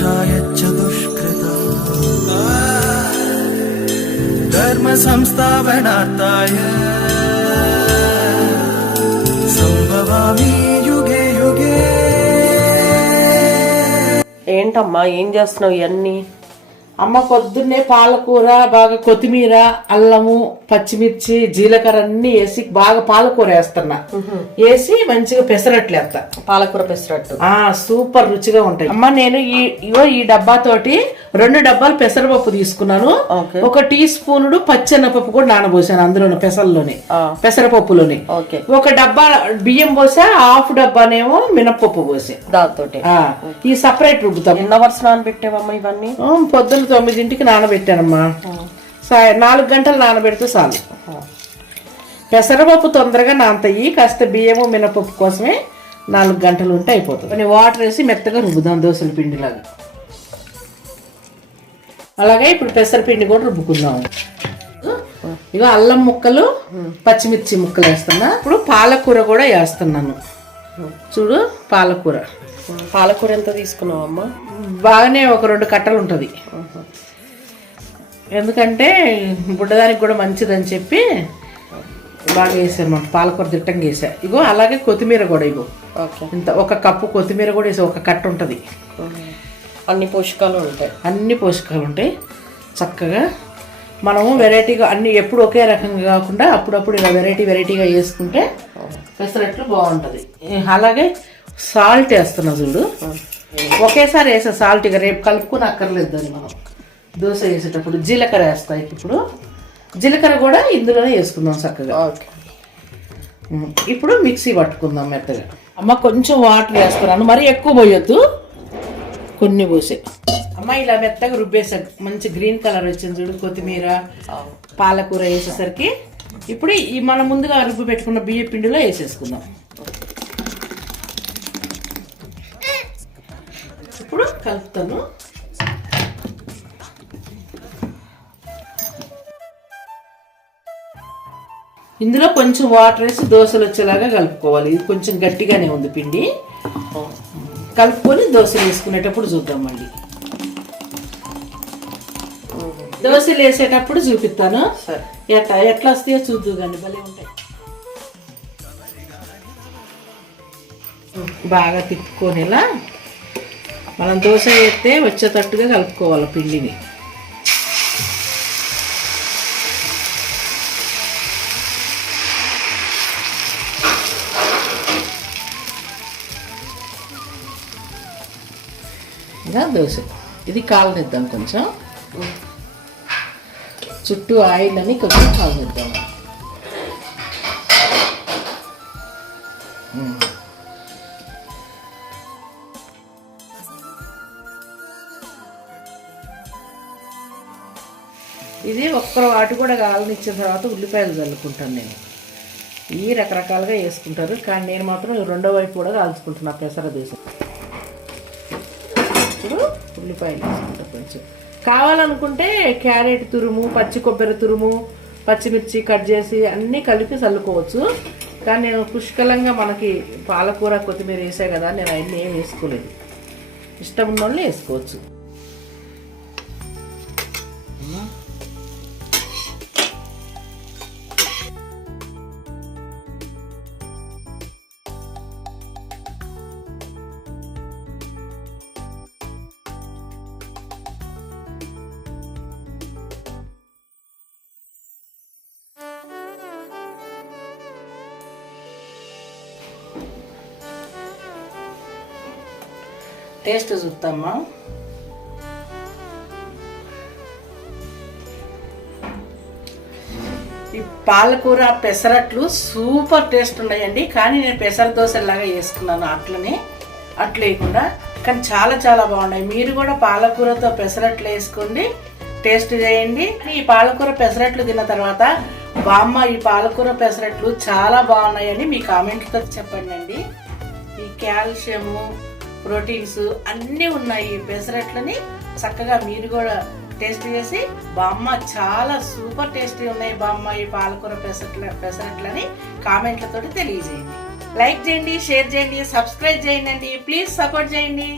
विनाशाय च दुष्कृता धर्म संस्थापनार्थाय सम्भवामि युगे युगे ఏంటమ్మా ఏం చేస్తున్నావు ఇవన్నీ అమ్మ పొద్దున్నే పాలకూర బాగా కొత్తిమీర అల్లము పచ్చిమిర్చి జీలకర్ర అన్ని వేసి బాగా పాలకూర వేస్తున్నా. వేసి మంచిగా పెసరట్లు వేస్తా పాలకూర పెసరట్టు. ఆ సూపర్ రుచిగా ఉంటాయి. అమ్మ నేను ఈ ఇగో ఈ డబ్బా తోటి రెండు డబ్బాలు పెసరపప్పు తీసుకున్నాను. ఒక టీ స్పూనుడు పచ్చెనపప్పు కూడా నానబోసాను అందులోనే పెసల్లోనే పెసరపప్పులోనే. ఒక డబ్బా బియ్యం పోసా హాఫ్ డబ్బానేమో మినప్పప్పు పోసా. దాంతో ఈ సపరేట్ రుబ్బుతాం. ఎన్ని అవర్స్ నానబెట్టావమ్మా ఇవన్నీ? పొద్దున్న తొమ్మిదింటికి నానబెట్టానమ్మా. సా- నాలుగు గంటలు నానబెడితే చాలు. పెసరపప్పు తొందరగా నానతాయి కాస్త బియ్యము మినపప్పు కోసమే నాలుగు గంటలు ఉంటే అయిపోతుంది. కొన్ని వాటర్ వేసి మెత్తగా రుబ్బుదాం దోశల పిండిలాగా. అలాగే ఇప్పుడు పెసరపిండి కూడా రుబ్బుకుందాం. ఇగో అల్లం ముక్కలు పచ్చిమిర్చి ముక్కలు వేస్తున్నా. ఇప్పుడు పాలకూర కూడా వేస్తున్నాను. చూడు పాలకూర. పాలకూర ఎంత తీసుకున్నావమ్మా? బాగానే ఒక రెండు కట్టలు ఉంటుంది. ఎందుకంటే బుడ్డదానికి కూడా మంచిదని చెప్పి బాగా వేసాను పాలకూర దిట్టంగా వేసా. ఇగో అలాగే కొత్తిమీర కూడా ఇగో. ఇంత ఒక కప్పు కొత్తిమీర కూడా వేసా ఒక కట్ట ఉంటుంది. అన్ని పోషకాలు ఉంటాయి. అన్ని పోషకాలు ఉంటాయి. చక్కగా మనము వెరైటీగా అన్ని ఎప్పుడు ఒకే రకంగా కాకుండా అప్పుడప్పుడు ఇలా వెరైటీ వెరైటీగా వేసుకుంటే పెసరట్లు బాగుంటుంది. అలాగే సాల్ట్ వేస్తున్నా చూడు. ఒకేసారి వేసా సాల్ట్ ఇక రేపు కలుపుకొని అక్కర్లేదు దాన్ని మనం. దోశ వేసేటప్పుడు జీలకర్ర వేస్తా ఇప్పుడు. జీలకర్ర కూడా ఇందులోనే వేసుకుందాం చక్కగా. ఇప్పుడు మిక్సీ పట్టుకుందాం మెత్తగా. అమ్మ కొంచెం వాటర్ వేస్తున్నాను మరీ ఎక్కువ పోయొద్దు. కొన్ని పోసే. అమ్మ ఇలా మెత్తగా రుబ్బేసా మంచి గ్రీన్ కలర్ వచ్చింది చూడు కొత్తిమీర పాలకూర వేసేసరికి. ఇప్పుడు ఈ మనం ముందుగా రుబ్బు పెట్టుకున్న బియ్య పిండిలో వేసేసుకుందాం. ఇప్పుడు కలుపుతాను? ఇందులో కొంచెం వాటర్ వేసి దోశలు వచ్చేలాగా కలుపుకోవాలి. ఇది కొంచెం గట్టిగానే ఉంది పిండి. కలుపుకొని దోశలు వేసుకునేటప్పుడు చూద్దాం మళ్ళీ దోశలు వేసేటప్పుడు చూపిస్తాను. ఎట్లా ఎట్లా వస్తాయో చూద్దు కానీ భలే ఉంటాయి. బాగా తిప్పుకొని ఇలా మనం దోశ వేస్తే వచ్చేటట్టుగా కలుపుకోవాలి పిండిని. ఇలా దోశ. ఇది కాలనిద్దాం కొంచెం. చుట్టూ ఆయిల్ అని కొంచెం కాలనిద్దాం. ఇది ఒక్క వాటి కూడా కాలనిచ్చిన తర్వాత ఉల్లిపాయలు చల్లుకుంటాను నేను. ఈ రకరకాలుగా వేసుకుంటారు. కానీ నేను మాత్రం రెండో వైపు కూడా కాల్చుకుంటున్నా పెసర దేశం ఇప్పుడు ఉల్లిపాయలు వేసుకుంటా కొంచెం. కావాలనుకుంటే క్యారెట్ తురుము పచ్చి కొబ్బరి తురుము పచ్చిమిర్చి కట్ చేసి అన్నీ కలిపి చల్లుకోవచ్చు. కానీ నేను పుష్కలంగా మనకి పాలకూర కొత్తిమీర వేసా కదా నేను అవన్నీ ఏం వేసుకోలేదు. ఇష్టం ఉన్న వాళ్ళు వేసుకోవచ్చు. టేస్ట్ చూస్తామా ఈ పాలకూర పెసరట్లు సూపర్ టేస్ట్ ఉన్నాయండి. కానీ నేను పెసర దోశలాగా వేసుకున్నాను అట్లనే. అట్లు వేయకుండా కానీ చాలా చాలా బాగున్నాయి. మీరు కూడా పాలకూరతో పెసరట్లు వేసుకోండి. టేస్ట్ చేయండి. ఈ పాలకూర పెసరట్లు తిన్న తర్వాత బామ్మ ఈ పాలకూర పెసరట్లు చాలా బాగున్నాయని మీ కామెంట్తో చెప్పండి అండి. ఈ కాల్షియము ప్రోటీన్స్ అన్నీ ఉన్నాయి ఈ పెసరట్లని. చక్కగా మీరు కూడా టేస్ట్ చేసి బామ్మ చాలా సూపర్ టేస్టీ ఉన్నాయి బామ్మ ఈ పాలకూర పెసరట్ల పెసరట్లని కామెంట్లతోటి తెలియజేయండి. లైక్ చేయండి షేర్ చేయండి సబ్స్క్రైబ్ చేయండి ప్లీజ్ సపోర్ట్ చేయండి.